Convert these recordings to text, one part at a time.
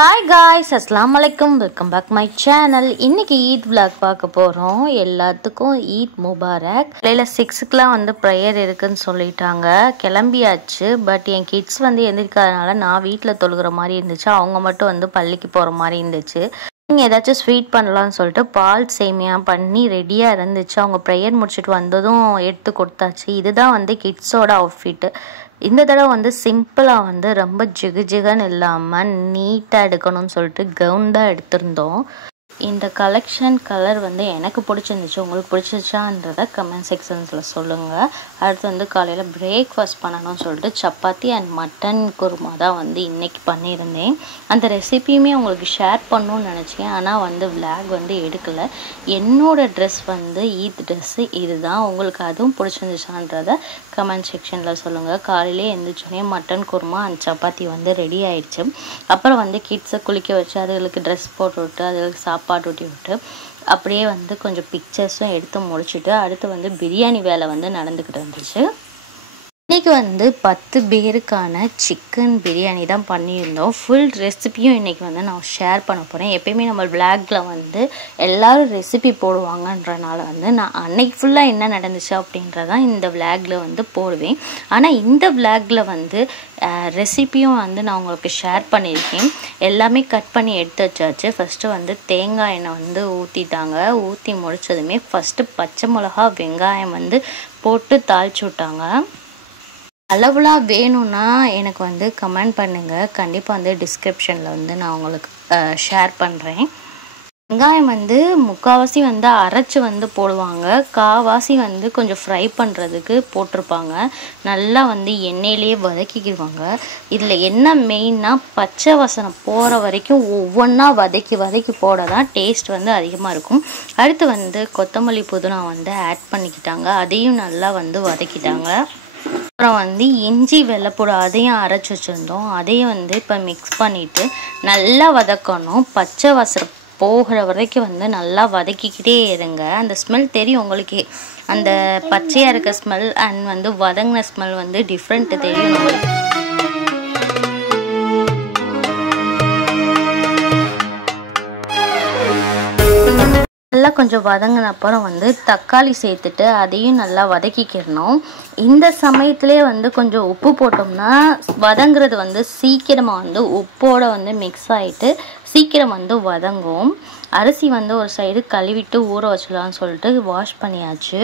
Hi guys, Assalamu alaikum. Welcome back my channel. இன்னைக்கு Eid vlog பார்க்க போறோம். எல்லாத்துக்கும் ஈத் முபாரக். காலையில 6க்குலாம் வந்து prayer இருக்குன்னு சொல்லிட்டாங்க. கிளம்பியாச்சு. பட் என் கிட்ஸ் வந்து எந்திரிக்காதனால நான் வீட்ல தொழுகிற மாதிரி இருந்துச்சு. அவங்க மட்டும் வந்து பள்ளிக்கு போற மாதிரி இருந்துச்சு. நீங்க ஏதாச்சும் ஸ்வீட் பண்ணலாம்னு சொல்லிட்டு பால் சேமியா பண்ணி ரெடியா இருந்துச்சு. அவங்க prayer முடிச்சிட்டு வந்ததும் எடுத்து கொடுத்தாச்சு. இதுதான் வந்து கிட்ஸோட அவுட்ஃபிட். இந்த தடவை வந்து சிம்பிளாக வந்து ரொம்ப ஜிகுன்னு இல்லாமல் நீட்டாக எடுக்கணும்னு சொல்லிட்டு கவுன் தான் எடுத்திருந்தோம். இந்த கலெக்ஷன் கலர் வந்து எனக்கு பிடிச்சிருந்துச்சு. உங்களுக்கு பிடிச்சிருச்சான்றதை கமெண்ட் செக்ஷன்ஸில் சொல்லுங்கள். அடுத்து வந்து காலையில் பிரேக்ஃபாஸ்ட் பண்ணணும்னு சொல்லிட்டு சப்பாத்தி அண்ட் மட்டன் குருமா தான் வந்து இன்றைக்கி பண்ணியிருந்தேன். அந்த ரெசிபியுமே உங்களுக்கு ஷேர் பண்ணணும்னு நினச்சேன். ஆனால் வந்து விளாக் வந்து எடுக்கலை. என்னோடய ட்ரெஸ் வந்து ஈத் ட்ரெஸ்ஸு இதுதான். உங்களுக்கு அதுவும் பிடிச்சிருந்துச்சான்றதை கமெண்ட் செக்ஷனில் சொல்லுங்கள். காலையிலே எழுந்திரிச்சோடனே மட்டன் குருமா அண்ட் சப்பாத்தி வந்து ரெடி ஆகிடுச்சு. அப்புறம் வந்து கிட்ஸை குளிக்க வச்சு அதுகளுக்கு ட்ரெஸ் போட்டு விட்டு அதுகளுக்கு சாப்பாடு ஊட்டி விட்டு அப்படியே வந்து கொஞ்சம் பிக்சர்ஸும் எடுத்து முடிச்சுட்டு அடுத்து வந்து பிரியாணி வேலை வந்து நடந்துக்கிட்டு இருந்துச்சு. இன்றைக்கி வந்து 10 பேருக்கான சிக்கன் பிரியாணி தான் பண்ணியிருந்தோம். ஃபுல் ரெசிபியும் இன்றைக்கி வந்து நான் ஷேர் பண்ண போகிறேன். எப்பயுமே நம்ம விளாகில் வந்து எல்லோரும் ரெசிபி போடுவாங்கன்றனால வந்து நான் அன்னைக்கு ஃபுல்லாக என்ன நடந்துச்சு அப்படின்றதான் இந்த விளாகில் வந்து போடுவேன். ஆனால் இந்த விளாகில் வந்து ரெசிபியும் வந்து நான் உங்களுக்கு ஷேர் பண்ணியிருக்கேன். எல்லாமே கட் பண்ணி எடுத்து வச்சாச்சு. ஃபஸ்ட்டு வந்து தேங்காய் எண்ணெய் வந்து ஊற்றிட்டாங்க. ஊற்றி முடித்ததுமே ஃபஸ்ட்டு பச்சை மிளகா வெங்காயம் வந்து போட்டு தாளிச்சு விட்டாங்க. அளவுலாம் வேணும்னா எனக்கு வந்து கமெண்ட் பண்ணுங்கள். கண்டிப்பாக வந்து டிஸ்கிரிப்ஷனில் வந்து நான் உங்களுக்கு ஷேர் பண்ணுறேன். வெங்காயம் வந்து முக்கால்வாசி வந்து அரைச்சி வந்து போடுவாங்க. கால்வாசி வந்து கொஞ்சம் ஃப்ரை பண்ணுறதுக்கு போட்டிருப்பாங்க. நல்லா வந்து எண்ணெயிலே வதக்கிக்குவாங்க. இதில் என்ன மெயின்னா பச்சை வாசனை போகிற வரைக்கும் ஒவ்வொன்றா வதக்கி போட தான் டேஸ்ட் வந்து அதிகமாக இருக்கும். அடுத்து வந்து கொத்தமல்லி புதினா வந்து ஆட் பண்ணிக்கிட்டாங்க. அதையும் நல்லா வந்து வதக்கிட்டாங்க. அப்புறம் வந்து இஞ்சி வெள்ளைப்பூடு அதையும் அரைச்சி வச்சுருந்தோம். அதையும் வந்து இப்போ மிக்ஸ் பண்ணிவிட்டு நல்லா வதக்கணும். பச்சை வாசனை போகிற வரைக்கும் வந்து நல்லா வதக்கிக்கிட்டே இருங்க. அந்த ஸ்மெல் தெரியும் உங்களுக்கே. அந்த பச்சையாக இருக்க ஸ்மெல் அண்ட் வந்து வதங்கின ஸ்மெல் வந்து டிஃப்ரெண்ட்டு தெரியும் நம்மளுக்கு. நல்லா கொஞ்சம் வதங்கின அப்புறம் வந்து தக்காளி சேர்த்துட்டு அதையும் நல்லா வதக்கிக்கிடணும். இந்த சமயத்துலேயே வந்து கொஞ்சம் உப்பு போட்டோம்னா வதங்குறது வந்து சீக்கிரமாக வந்து உப்போடு வந்து மிக்ஸ் ஆகிட்டு சீக்கிரம் வந்து வதங்கும். அரிசி வந்து ஒரு சைடு கழுவிட்டு ஊற வச்சிடலான்னு சொல்லிட்டு வாஷ் பண்ணியாச்சு.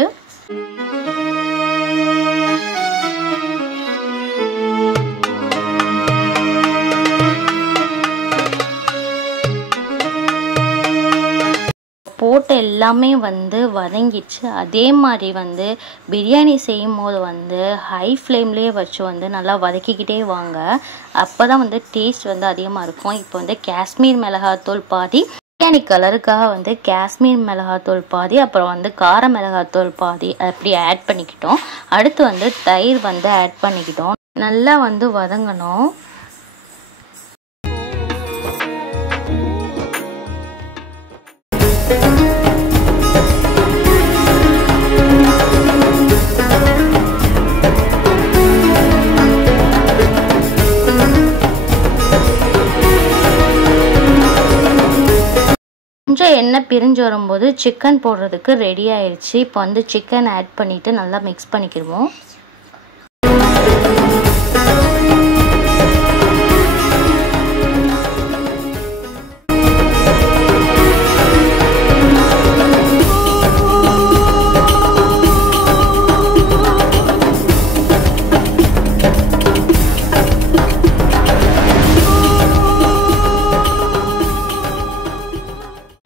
போட்டு எல்லாமே வந்து வதங்கிச்சு. அதே மாதிரி வந்து பிரியாணி செய்யும் போது வந்து ஹை ஃப்ளேம்லேயே வச்சு வந்து நல்லா வதக்கிக்கிட்டே வாங்க. அப்போ தான் வந்து டேஸ்ட் வந்து அதிகமாக இருக்கும். இப்போ வந்து காஷ்மீர் மிளகாத்தூள் பாதி, பிரியாணி கலருக்காக வந்து காஷ்மீர் மிளகாத்தூள் பாதி, அப்புறம் வந்து கார மிளகாத்தூள் பாதி அப்படி ஆட் பண்ணிக்கிட்டோம். அடுத்து வந்து தயிர் வந்து ஆட் பண்ணிக்கிட்டோம். நல்லா வந்து வதங்கணும். கொஞ்சம் எண்ணெய் பிரிஞ்சு வரும்போது சிக்கன் போடுறதுக்கு ரெடி ஆயிடுச்சு. இப்போ வந்து சிக்கன் ஆட் பண்ணிவிட்டு நல்லா மிக்ஸ் பண்ணிக்கிடுவோம்.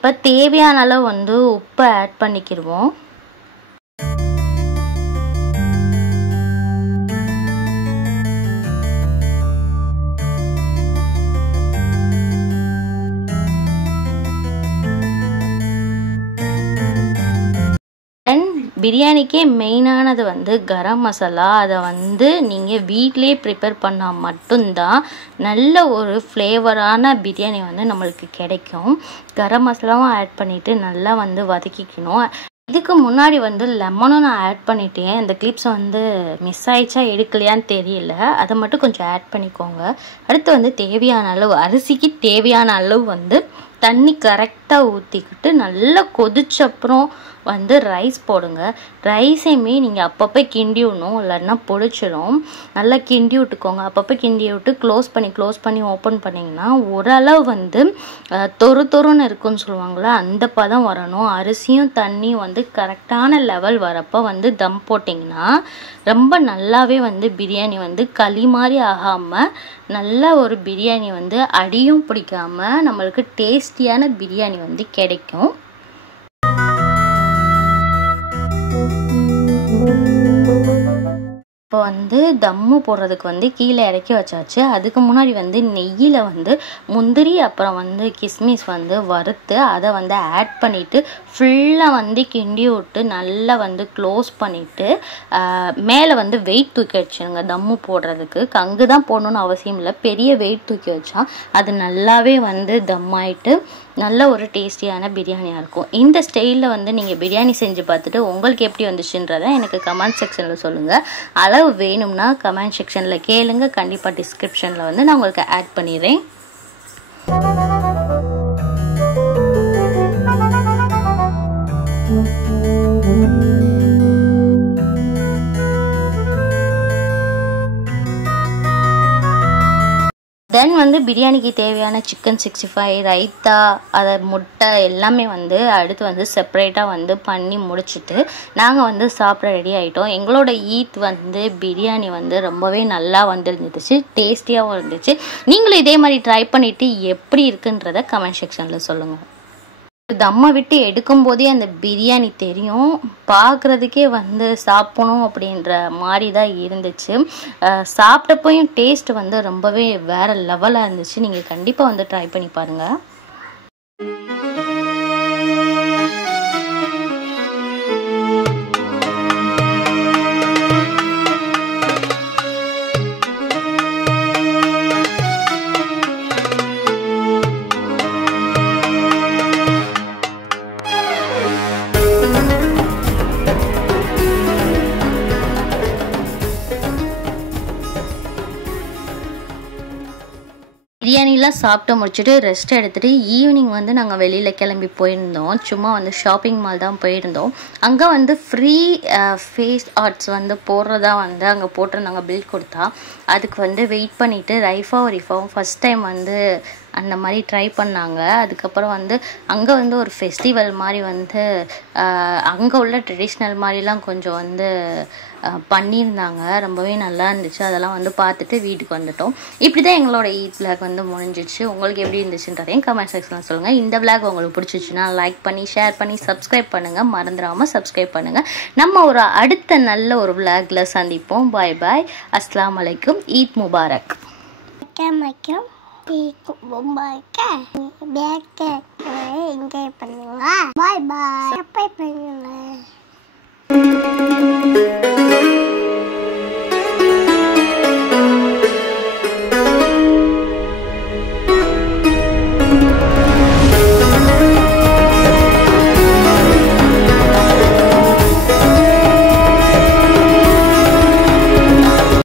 இப்போ தேவையான அளவு வந்து உப்பு ஆட் பண்ணிக்கிடுவோம். பிரியாணிக்கே மெயினானது வந்து கரம் மசாலா. அதை வந்து நீங்கள் வீட்டிலே ப்ரிப்பேர் பண்ணால் மட்டும்தான் நல்ல ஒரு ஃப்ளேவரான பிரியாணி வந்து நம்மளுக்கு கிடைக்கும். கரம் மசாலாவும் ஆட் பண்ணிவிட்டு நல்லா வந்து வதக்கிக்கணும். இதுக்கு முன்னாடி வந்து லெமனும் நான் ஆட் பண்ணிட்டேன். இந்த கிளிப்ஸ் வந்து மிஸ் ஆயிடுச்சா எடுக்கலையான்னு தெரியல. அதை மட்டும் கொஞ்சம் ஆட் பண்ணிக்கோங்க. அடுத்து வந்து தேவையான அளவு அரிசிக்கு தேவையான அளவு வந்து தண்ணி கரெக்டாக ஊற்றிக்கிட்டு நல்லா கொதிச்சப்புறம் வந்து ரைஸ் போடுங்க. ரைஸையுமே நீங்கள் அப்பப்போ கிண்டி விடணும், இல்லைன்னா பொடிச்சிடும். நல்லா கிண்டி விட்டுக்கோங்க. அப்பப்போ கிண்டி விட்டு க்ளோஸ் பண்ணி ஓப்பன் பண்ணிங்கன்னா ஓரளவு வந்து தொறுன்னு இருக்குன்னு சொல்லுவாங்களே அந்த பதம் வரணும். அரிசியும் தண்ணியும் வந்து கரெக்டான லெவல் வரப்போ வந்து தம் போட்டிங்கன்னா ரொம்ப நல்லாவே வந்து பிரியாணி வந்து களி மாதிரி ஆகாமல் நல்ல ஒரு பிரியாணி வந்து அடியும் பிடிக்காமல் நம்மளுக்கு டேஸ்டியான பிரியாணி வந்து கிடைக்கும். இப்போ வந்து தம்மு போடுறதுக்கு வந்து கீழே இறக்கி வச்சாச்சு. அதுக்கு முன்னாடி வந்து நெய்யில் வந்து முந்திரி அப்புறம் வந்து கிஸ்மிஸ் வந்து வறுத்து அதை வந்து ஆட் பண்ணிவிட்டு ஃபுல்லாக வந்து கிண்டி விட்டு நல்லா வந்து க்ளோஸ் பண்ணிவிட்டு மேலே வந்து வெயிட் தூக்கி வச்சுருங்க. தம்மு போடுறதுக்கு கங்கு தான் போடணுன்னு அவசியம் இல்லை. பெரிய வெயிட் தூக்கி வச்சா அது நல்லாவே வந்து தம் ஆகிட்டு நல்ல ஒரு டேஸ்டியான பிரியாணியாக இருக்கும். இந்த ஸ்டைலில் வந்து நீங்கள் பிரியாணி செஞ்சு பார்த்துட்டு உங்களுக்கு எப்படி வந்துச்சுன்றதை எனக்கு கமெண்ட் செக்ஷனில் சொல்லுங்கள். அளவு வேணும்னா கமெண்ட் செக்ஷனில் கேளுங்க. கண்டிப்பாக டிஸ்கிரிப்ஷனில் வந்து நான் உங்களுக்கு ஆட் பண்ணிடுறேன். தென் வந்து பிரியாணிக்கு தேவையான சிக்கன் 65 ரைத்தா அதை முட்டை எல்லாமே வந்து அடுத்து வந்து செப்பரேட்டாக வந்து பண்ணி முடிச்சுட்டு நாங்கள் வந்து சாப்பிட ரெடி ஆகிட்டோம். எங்களோட ஈத் வந்து பிரியாணி வந்து ரொம்பவே நல்லா வந்துருந்துச்சு, டேஸ்டியாகவும் இருந்துச்சு. நீங்களும் இதே மாதிரி ட்ரை பண்ணிவிட்டு எப்படி இருக்குன்றதை கமெண்ட் செக்ஷனில் சொல்லுங்கள். தம்மை விட்டு எடுக்கும் போதே அந்த பிரியாணி தெரியும், பார்க்குறதுக்கே வந்து சாப்பிடணும் அப்படின்ற மாதிரி தான் இருந்துச்சு. சாப்பிட்டப்போயும் டேஸ்ட் வந்து ரொம்பவே வேறு லெவலாக இருந்துச்சு. நீங்கள் கண்டிப்பாக வந்து ட்ரை பண்ணி பாருங்கள். பிரியாணிலாம் சாப்பிட்டு முடிச்சுட்டு ரெஸ்ட் எடுத்துகிட்டு ஈவினிங் வந்து நாங்கள் வெளியில் கிளம்பி போயிருந்தோம். சும்மா வந்து ஷாப்பிங் மால் தான் போயிருந்தோம். அங்கே வந்து ஃப்ரீ ஃபேஸ் ஆர்ட்ஸ் வந்து போடுறதா வந்து அங்கே போட்டிருந்தாங்க. பில் கொடுத்தா அதுக்கு வந்து வெயிட் பண்ணிவிட்டு ரிஃபாவும் ஃபஸ்ட் டைம் வந்து அந்த மாதிரி ட்ரை பண்ணாங்க. அதுக்கப்புறம் வந்து அங்கே வந்து ஒரு ஃபெஸ்டிவல் மாதிரி வந்து அங்கே உள்ள ட்ரெடிஷ்னல் மாதிரிலாம் கொஞ்சம் வந்து பண்ணியிருந்தாங்க. ரொம்பவே நல்லா இருந்துச்சு. அதெல்லாம் வந்து பார்த்துட்டு வீட்டுக்கு வந்துட்டோம். இப்படி தான் எங்களோட ஈத் விளாக் வந்து முடிஞ்சிச்சு. உங்களுக்கு எப்படி இருந்துச்சுன்றதையும் கமெண்ட் செக்ஷனில் சொல்லுங்கள். இந்த விளாக் உங்களுக்கு பிடிச்சிச்சுன்னா லைக் பண்ணி ஷேர் பண்ணி சப்ஸ்கிரைப் பண்ணுங்கள். மறந்துடாமல் சப்ஸ்கிரைப் பண்ணுங்கள். நம்ம ஒரு அடுத்த நல்ல ஒரு விளாக்ல சந்திப்போம். பாய் பாய். அஸ்ஸலாமு அலைக்கும். ஈத் முபாரக். என்ஜாய் பண்ணுங்க. பாய் பாய். பண்ணுங்க.